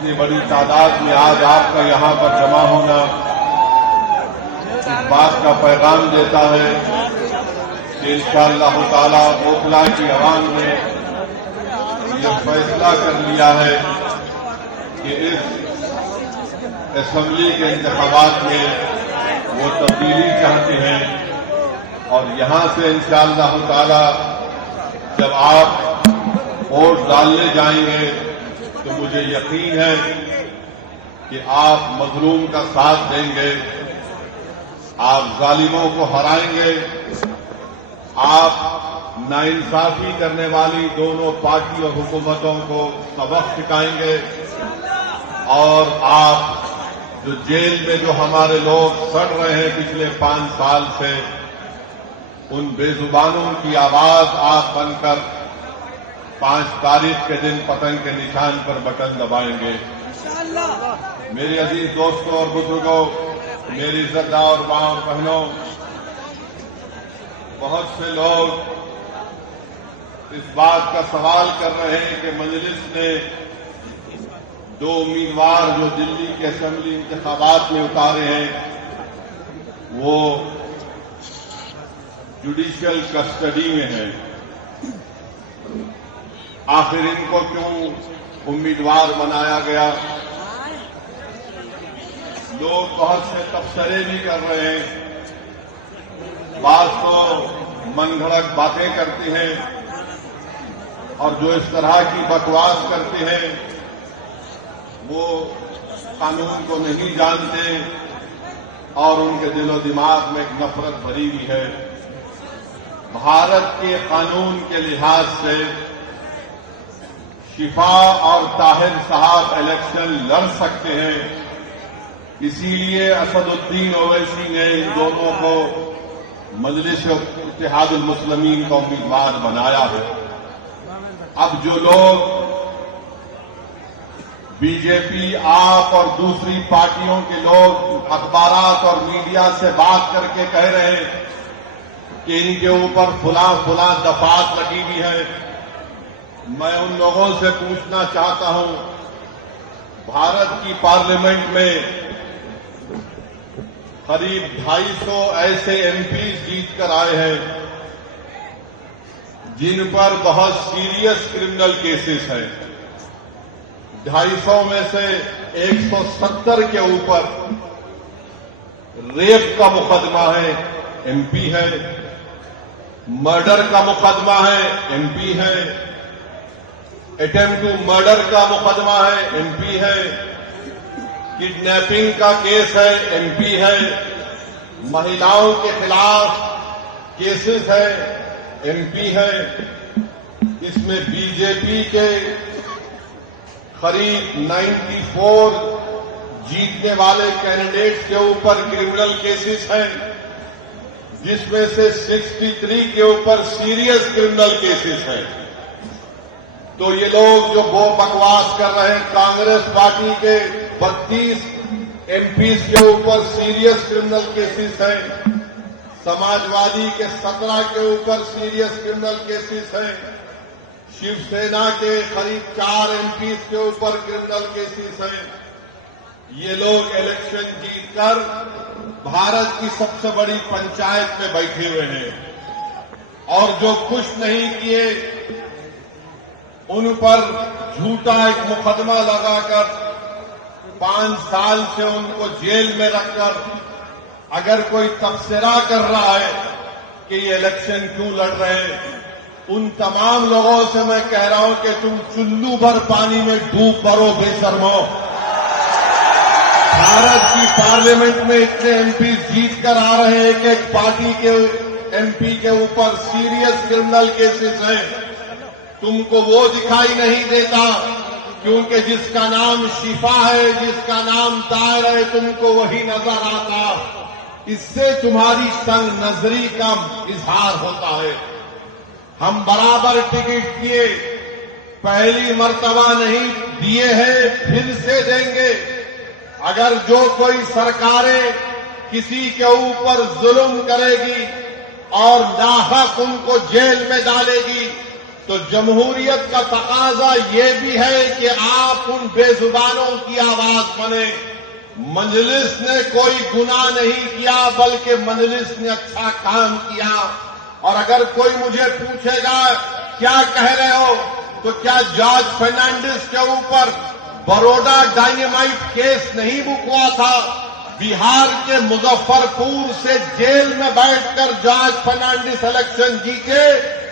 اتنی بڑی تعداد میں آج آپ کا یہاں پر جمع ہونا اس بات کا پیغام دیتا ہے کہ انشاءاللہ تعالی اوکھلا کی عوام نے یہ فیصلہ کر لیا ہے کہ اس اسمبلی کے انتخابات میں وہ تبدیلی چاہتے ہیں، اور یہاں سے انشاءاللہ تعالی جب آپ ووٹ ڈالنے جائیں گے تو مجھے یقین ہے کہ آپ مظلوم کا ساتھ دیں گے، آپ ظالموں کو ہرائیں گے، آپ ناانصافی کرنے والی دونوں پارٹی اور حکومتوں کو سبق سکھائیں گے، اور آپ جو جیل میں جو ہمارے لوگ سڑ رہے ہیں پچھلے 5 سال سے، ان بے زبانوں کی آواز آپ بن کر 5 تاریخ کے دن پتنگ کے نشان پر بٹن دبائیں گے۔ میرے عزیز دوستوں اور بزرگوں، میری عزتدار اور ماں اور بہنوں، بہت سے لوگ اس بات کا سوال کر رہے ہیں کہ مجلس نے 2 امیدوار جو دلی کے اسمبلی انتخابات میں اتارے ہیں وہ جوڈیشل کسٹڈی میں ہیں، آخر ان کو کیوں امیدوار بنایا گیا؟ لوگ بہت سے تبصرے بھی کر رہے ہیں، بعض تو من گھڑت باتیں کرتے ہیں، اور جو اس طرح کی بکواس کرتے ہیں وہ قانون کو نہیں جانتے، اور ان کے دل و دماغ میں ایک نفرت بھری ہوئی ہے۔ بھارت کے قانون کے لحاظ سے شفا اور طاہر صاحب الیکشن لڑ سکتے ہیں، اسی لیے اسد الدین اویسی نے ان دونوں کو مجلس اتحاد المسلمین کا امیدوار بنایا ہے۔ اب جو لوگ بی جے پی، آپ اور دوسری پارٹیوں کے لوگ اخبارات اور میڈیا سے بات کر کے کہہ رہے ہیں کہ ان کے اوپر فلاں دفعات لگی ہوئی ہے، میں ان لوگوں سے پوچھنا چاہتا ہوں، بھارت کی پارلیمنٹ میں قریب 250 ایسے ایم پیز جیت کر آئے ہیں جن پر بہت سیریس کرمنل کیسز ہیں۔ 250 میں سے 170 کے اوپر ریپ کا مقدمہ ہے، ایم پی ہے، مرڈر کا مقدمہ ہے، ایم پی ہے، اٹیمپٹ ٹو مرڈر کا مقدمہ ہے، ایم پی ہے، کڈنیپنگ کا کیس ہے، ایم پی ہے، مہیلاؤں کے خلاف کیسز ہے، ایم پی ہے۔ اس میں بی جے پی کے قریب 94 جیتنے والے کینڈیڈیٹس کے اوپر کرمنل کیسز ہیں، جس میں سے 63 کے اوپر سیریس کرمنل کیسز ہیں۔ تو یہ لوگ جو وہ بکواس کر رہے ہیں، کانگریس پارٹی کے 32 ایم پیز کے اوپر سیریس کرمنل کیسز ہیں، سماجوادی کے 17 کے اوپر سیریس کرمنل کیسز ہیں، شیو سینا کے قریب 4 ایم پیز کے اوپر کرمنل کیسز ہیں۔ یہ لوگ الیکشن جیت کر بھارت کی سب سے بڑی پنچایت میں بیٹھے ہوئے ہیں، اور جو کچھ نہیں کیے ان پر جھوٹا ایک مقدمہ لگا کر 5 سال سے ان کو جیل میں رکھ کر اگر کوئی تبصرہ کر رہا ہے کہ یہ الیکشن کیوں لڑ رہے ہیں، ان تمام لوگوں سے میں کہہ رہا ہوں کہ تم چلو بھر پانی میں ڈوب مرو بے شرمو۔ بھارت کی پارلیمنٹ میں اتنے ایم پی جیت کر آ رہے ہیں کہ ایک پارٹی کے ایم پی کے اوپر سیریس کرمنل کیسز ہیں، تم کو وہ دکھائی نہیں دیتا، کیونکہ جس کا نام شفا ہے، جس کا نام طاہر ہے، تم کو وہی نظر آتا۔ اس سے تمہاری تنگ نظری کا اظہار ہوتا ہے۔ ہم برابر ٹکٹ کیے، پہلی مرتبہ نہیں دیے ہیں، پھر سے دیں گے۔ اگر جو کوئی سرکاریں کسی کے اوپر ظلم کرے گی اور ناحق ان کو جیل میں ڈالے گی، تو جمہوریت کا تقاضا یہ بھی ہے کہ آپ ان بے زبانوں کی آواز بنیں۔ مجلس نے کوئی گناہ نہیں کیا بلکہ مجلس نے اچھا کام کیا، اور اگر کوئی مجھے پوچھے گا کیا کہہ رہے ہو تو کیا جارج فرنانڈس کے اوپر بروڈا ڈائنامائٹ کیس نہیں بک ہوا تھا؟ بہار کے مظفر پور سے جیل میں بیٹھ کر جارج فرنانڈس الیکشن جیتے،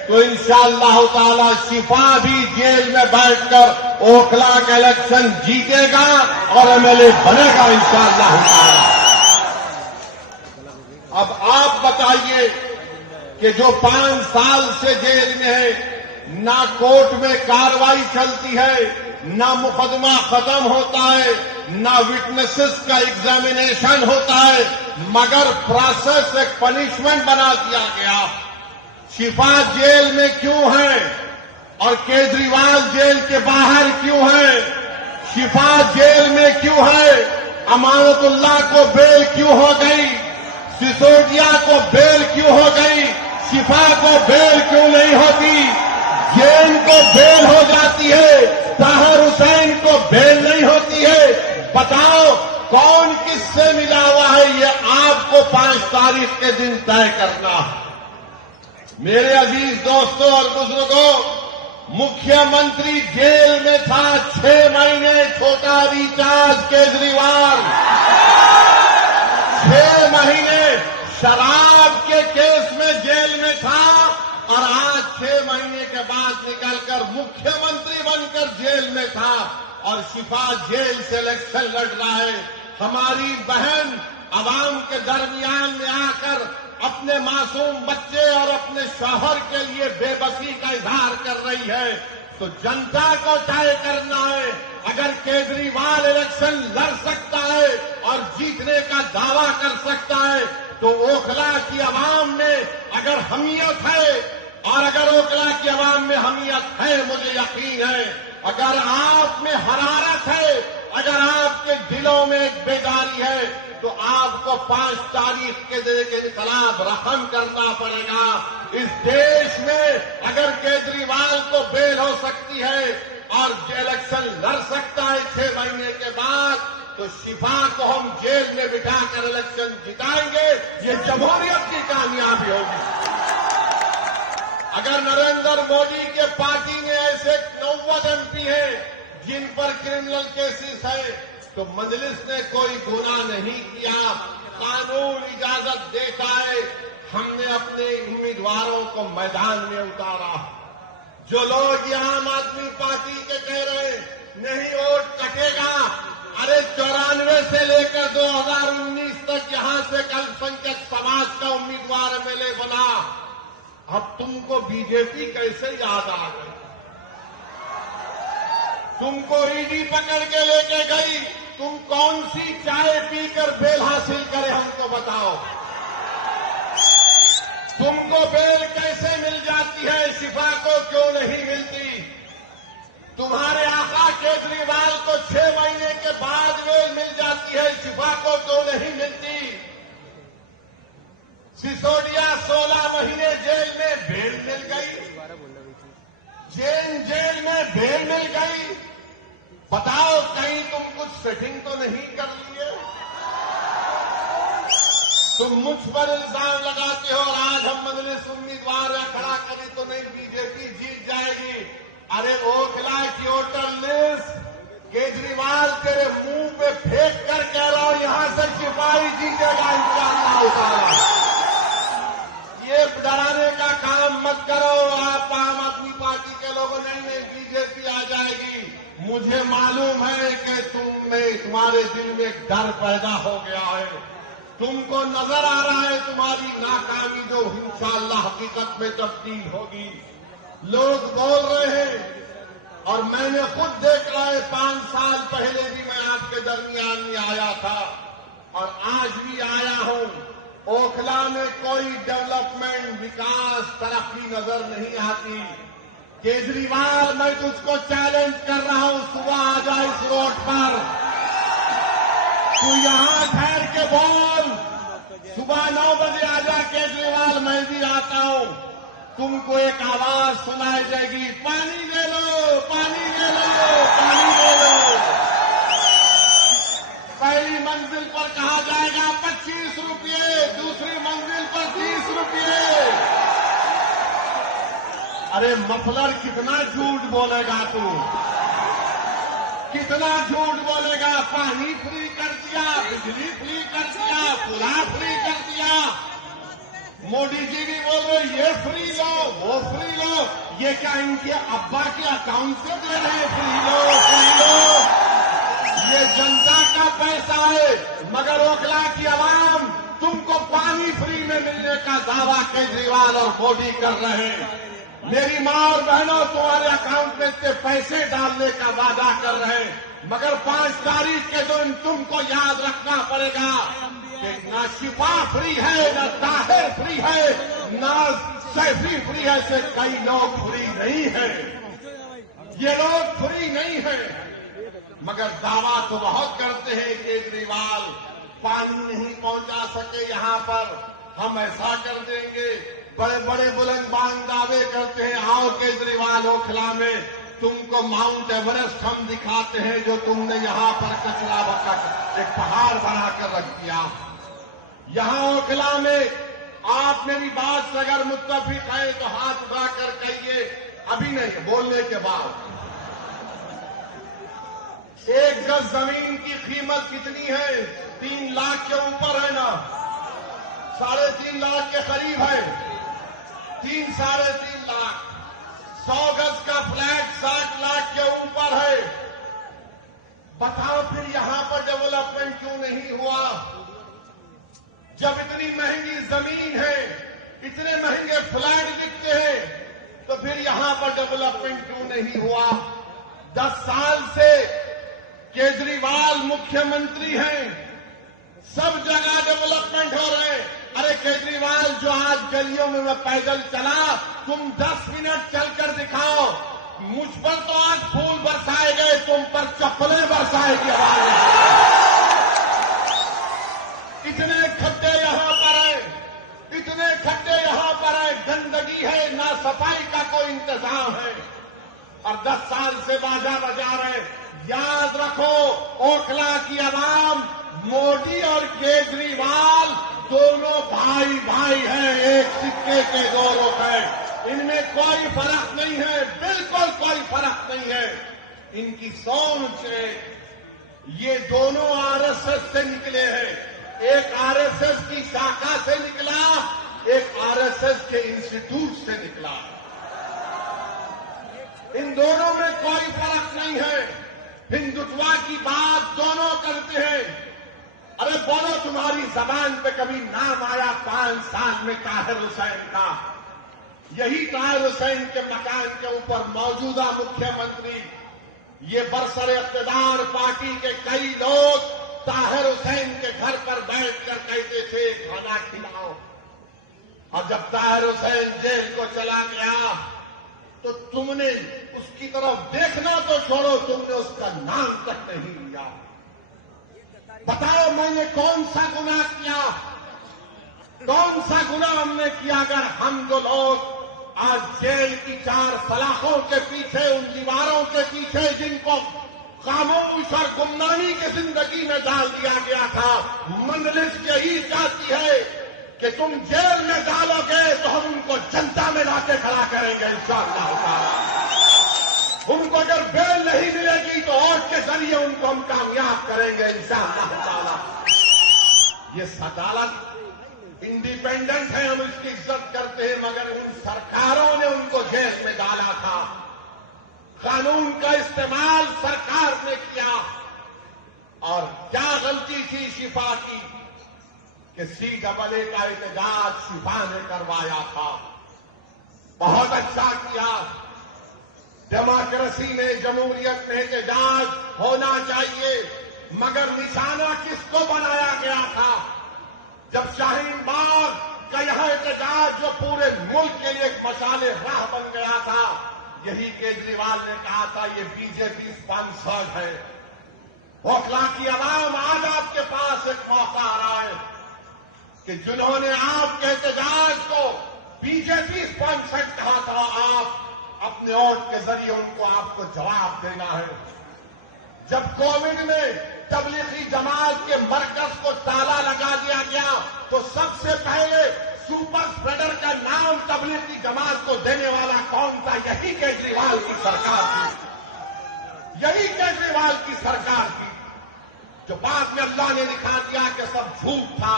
تو انشاءاللہ تعالی شفا بھی جیل میں بیٹھ کر اوکھلا کا الیکشن جیتے گا اور MLA بنے گا انشاءاللہ تعالی۔ اب آپ بتائیے کہ جو 5 سال سے جیل میں ہے، نہ کورٹ میں کارروائی چلتی ہے، نہ مقدمہ ختم ہوتا ہے، نہ وٹنسز کا ایگزامینیشن ہوتا ہے، مگر پروسیس ایک پنشمنٹ بنا دیا گیا۔ شفا جیل میں کیوں ہے اور کیجریوال جیل کے باہر کیوں ہے؟ شفا جیل میں کیوں ہے؟ امانت اللہ کو بیل کیوں ہو گئی؟ سسودیا کو بیل کیوں ہو گئی؟ شفا کو بیل کیوں نہیں ہوتی؟ جین کو بیل ہو جاتی ہے، طاہر حسین کو بیل نہیں ہوتی ہے۔ بتاؤ کون کس سے ملا ہوا ہے؟ یہ آپ کو 5 تاریخ کے دن طے کرنا ہے۔ میرے عزیز دوستوں اور بزرگوں، مکھیہ منتری جیل میں تھا 6 مہینے، چھوٹا ریچارڈ کیجریوال 6 مہینے شراب کے کیس میں جیل میں تھا، اور آج 6 مہینے کے بعد نکل کر مکھیہ منتری بن کر جیل میں تھا، اور شفا جیل سے الیکشن لڑ رہا ہے۔ ہماری بہن عوام کے درمیان میں آ کر اپنے معصوم بچے اور اپنے شوہر کے لیے بے بسی کا اظہار کر رہی ہے، تو جنتا کو طے کرنا ہے۔ اگر کیجریوال الیکشن لڑ سکتا ہے اور جیتنے کا دعویٰ کر سکتا ہے، تو اوکھلا کی عوام میں اگر حمیت ہے، اور اگر اوکھلا کی عوام میں حمیت ہے، مجھے یقین ہے، اگر آپ میں حرارت ہے، اگر آپ کے دلوں میں ایک بیداری ہے، تو آپ کو 5 تاریخ کے دن کے انقلاب رقم کرنا پڑے گا۔ اس دیش میں اگر کیجریوال کو بیل ہو سکتی ہے اور الیکشن لڑ سکتا ہے 6 مہینے کے بعد، تو شفا کو ہم جیل میں بٹھا کر الیکشن جتائیں گے۔ یہ جمہوریت کی کامیابی ہوگی۔ اگر نریندر مودی کے پارٹی میں ایسے 90 MP ہیں جن پر کرمنل کیسز ہیں، تو مجلس نے کوئی گناہ نہیں کیا، قانون اجازت دیتا ہے۔ ہم نے اپنے امیدواروں کو میدان میں اتارا۔ جو لوگ یہ عام آدمی پارٹی کے کہہ رہے ہیں نہیں ووٹ کٹے گا، ارے 94 سے لے کر 2019 تک یہاں سے الپسنکھیک سماج کا امیدوار MLA بنا، اب تم کو BJP کیسے یاد آ گئی؟ تم کو ED پکڑ کے لے کے گئی، تم کون سی چائے پی کر بیل حاصل کرے ہم کو بتاؤ؟ تم کو بیل کیسے مل جاتی ہے، شفا کو کیوں نہیں ملتی؟ تمہارے آقا کیجریوال کو 6 مہینے کے بعد بیل مل جاتی ہے، شفا کو کیوں نہیں ملتی؟ سسودیا 16 مہینے جیل میں بیل مل گئی، جین جیل میں بیل مل گئی۔ بتاؤ کہیں تم کچھ سیٹنگ تو نہیں کر لیے؟ تم مجھ پر الزام لگاتے ہو، اور آج ہم مجلس امیدوار کھڑا کریں تو نہیں BJP جیت جائے گی۔ ارے اوکھلا کی ووٹر لسٹ کیجریوال تیرے منہ پہ پھینک کر کہہ رہا ہوں، یہاں سے شفائی جیتے گا انشاءاللہ تعالی۔ یہ ڈرانے کا کام مت کرو۔ آپ عام آدمی پارٹی کے لوگوں نہیں BJP آ جائے گی۔ مجھے معلوم ہے کہ تمہارے دل میں ڈر پیدا ہو گیا ہے، تم کو نظر آ رہا ہے تمہاری ناکامی جو انشاءاللہ حقیقت میں تبدیل ہوگی۔ لوگ بول رہے ہیں، اور میں نے خود دیکھ رہا ہے، 5 سال پہلے بھی میں آپ کے درمیان میں آیا تھا اور آج بھی آیا ہوں۔ اوکھلا میں کوئی ڈیولپمنٹ، وکاس، ترقی نظر نہیں آتی۔ کیجریوال میں تجھ کو چیلنج کر رہا ہوں، صبح آ جا اس روڈ پر، تو یہاں ٹھہر کے بول، صبح 9 بجے آ جا کیجریوال، میں بھی آتا ہوں۔ تم کو ایک آواز سنائی جائے گی، پانی لے لو، پانی لے لو، پانی لے لو۔ پہلی منزل پر کہا جائے گا 25 روپئے، دوسری منزل پر 30 روپئے۔ ارے مفلر کتنا جھوٹ بولے گا تو، کتنا جھوٹ بولے گا؟ پانی فری کر دیا، بجلی فری کر دیا، پلا فری کر دیا۔ مودی جی بھی بول رہے یہ فری لو، وہ فری لو۔ یہ کیا ان کے ابا کے اکاؤنٹ سے دے رہے ہیں؟ فری لو، فری لو۔ یہ جنتا کا پیسہ ہے، مگر اوکھلا کی عوام تم کو پانی فری میں ملنے کا دعویٰ کیجریوال اور مودی کر رہے ہیں۔ میری ماں اور بہنوں تمہارے اکاؤنٹ میں اتنے پیسے ڈالنے کا وعدہ کر رہے ہیں، مگر 5 تاریخ کے دن تم کو یاد رکھنا پڑے گا کہ نہ شفا فری ہے، نہ طاہر فری ہے، نہ سیفی فری ہے، سے کئی لوگ فری نہیں ہیں۔ یہ لوگ فری نہیں ہیں، مگر دعویٰ تو بہت کرتے ہیں کیجریوال پانی نہیں پہنچا سکے یہاں پر، ہم ایسا کر دیں گے۔ بڑے بڑے بلند بانگ دعوے کرتے ہیں، آؤ کیجریوال اوکھلا میں تم کو ماؤنٹ ایوریسٹ ہم دکھاتے ہیں جو تم نے یہاں پر کچرا بکٹ ایک پہاڑ بنا کر رکھ دیا۔ یہاں اوکھلا میں آپ میری بات سے اگر متفق ہے تو ہاتھ اٹھا کر کہیے، ابھی نہیں بولنے کے بعد۔ 1 گز زمین کی قیمت کتنی ہے؟ 3 لاکھ کے اوپر ہے نا، 3.5 لاکھ کے قریب ہے، 3 ساڑھے 3 لاکھ۔ 100 گز کا فلیٹ 60 لاکھ کے اوپر ہے۔ بتاؤ پھر یہاں پر ڈیولپمنٹ کیوں نہیں ہوا؟ جب اتنی مہنگی زمین ہے، اتنے مہنگے فلیٹ دکھتے ہیں، تو پھر یہاں پر ڈیولپمنٹ کیوں نہیں ہوا؟ 10 سال سے کیجریوال مکھیہ منتری ہیں، سب جگہ ڈیولپمنٹ ہو رہے ہیں۔ ارے کیجریوال جو آج گلیوں میں میں پیدل چلا، تم 10 منٹ چل کر دکھاؤ، مجھ پر تو آج پھول برسائے گئے، تم پر چپلیں برسائے کی آواز ہے۔ اتنے کھڈے یہاں پر ہیں، اتنے کھڈے یہاں پر ہیں، گندگی ہے، نہ صفائی کا کوئی انتظام ہے، اور 10 سال سے باجا بجا رہے۔ یاد رکھو اوکھلا کی عوام مودی اور کیجریوال دونوں بھائی بھائی ہیں، ایک سکے کے 2 رخ ہیں، ان میں کوئی فرق نہیں ہے، بالکل کوئی فرق نہیں ہے۔ ان کی سوچ ہے، یہ دونوں RSS سے نکلے ہیں، ایک RSS کی شاخا سے نکلا، ایک RSS کے انسٹیٹیوٹ سے نکلا۔ ان دونوں میں کوئی فرق نہیں ہے، ہندوتوا کی بات دونوں کرتے ہیں۔ ارے بولو تمہاری زبان پہ کبھی نام آیا 5 سال میں طاہر حسین کا؟ یہی طاہر حسین کے مکان کے اوپر موجودہ مکھیہ منتری، یہ برسر اقتدار پارٹی کے کئی لوگ طاہر حسین کے گھر پر بیٹھ کر کہتے تھے کھانا کھلاؤ، اور جب طاہر حسین جیل کو چلا گیا تو تم نے اس کی طرف دیکھنا تو چھوڑو، تم نے اس کا نام تک نہیں لیا۔ بتاؤ میں نے کون سا گناہ کیا؟ کون سا گناہ ہم نے کیا؟ اگر ہم جو لوگ آج جیل کی 4 سلاخوں کے پیچھے، ان دیواروں کے پیچھے جن کو خاموش اور گمنامی کی زندگی میں ڈال دیا گیا تھا، مجلس یہی چاہتی ہے کہ تم جیل میں ڈالو گے تو ہم ان کو جنتا میں لا کے کھڑا کریں گے انشاءاللہ تعالی۔ ان کو اگر بیل نہیں ملے گی تو ووٹ کے ذریعے ان کو ہم کامیاب کریں گے انشاءاللہ تعالی۔ یہ عدالت انڈیپینڈنٹ ہے، ہم اس کی عزت کرتے ہیں، مگر ان سرکاروں نے ان کو جیل میں ڈالا تھا۔ قانون کا استعمال سرکار نے کیا، اور کیا غلطی تھی شفا کی کہ CAA کا احتجاج شفا نے کروایا تھا۔ بہت اچھا کیا، ڈیموکریسی میں، جمہوریت میں احتجاج ہونا چاہیے، مگر نشانہ کس کو بنایا گیا تھا؟ جب شاہین باغ کا یہاں احتجاج جو پورے ملک کے لیے ایک مشعل راہ بن گیا تھا، یہی کیجریوال نے کہا تھا یہ BJP اسپانسرڈ ہے۔ اوکھلا کی عوام آج آپ کے پاس ایک موقع آ رہا ہے کہ جنہوں نے آپ کے احتجاج کو بی جے پی اسپانسرڈ کہا تھا، آپ اپنے ووٹ کے ذریعے ان کو آپ کو جواب دینا ہے۔ جب کووڈ میں تبلیغی جماعت کے مرکز کو تالا لگا دیا گیا تو سب سے پہلے سپر اسپریڈر کا نام تبلیغی جماعت کو دینے والا کون تھا؟ یہی کیجریوال کی سرکار تھی، یہی کیجریوال کی سرکار تھی، جو بعد میں اللہ نے دکھا دیا کہ سب جھوٹ تھا،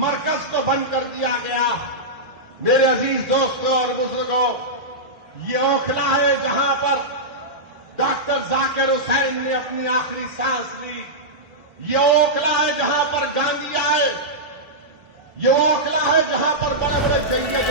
مرکز کو بند کر دیا گیا۔ میرے عزیز دوستوں اور بزرگوں، یہ اوکھلا ہے جہاں پر ڈاکٹر ذاکر حسین نے اپنی آخری سانس لی، یہ اوکھلا ہے جہاں پر گاندھی آئے، یہ اوکھلا ہے جہاں پر بڑے بڑے جنگیں